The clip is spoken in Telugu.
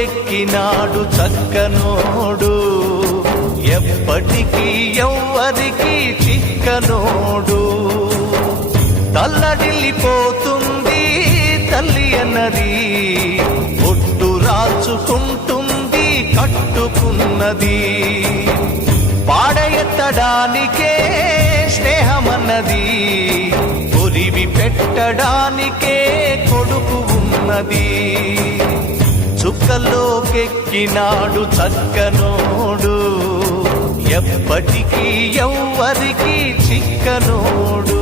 చుక్కల్లోకెక్కినాడు చక్కనోడు, ఎప్పటికీ ఎవ్వరికి చిక్కనోడు. తల్లడిల్లిపోతుంది తల్లి అన్నది, ఒట్టు రాచుకుంటుంది కట్టుకున్నది. పాడెత్తడానికే స్నేహమన్నది, ఒలివి పెట్టడానికే కొడుకు ఉన్నది. చుక్కల్లోకెక్కినాడు చక్కనోడు, ఎప్పటికీ ఎవ్వరికి చిక్కనోడు.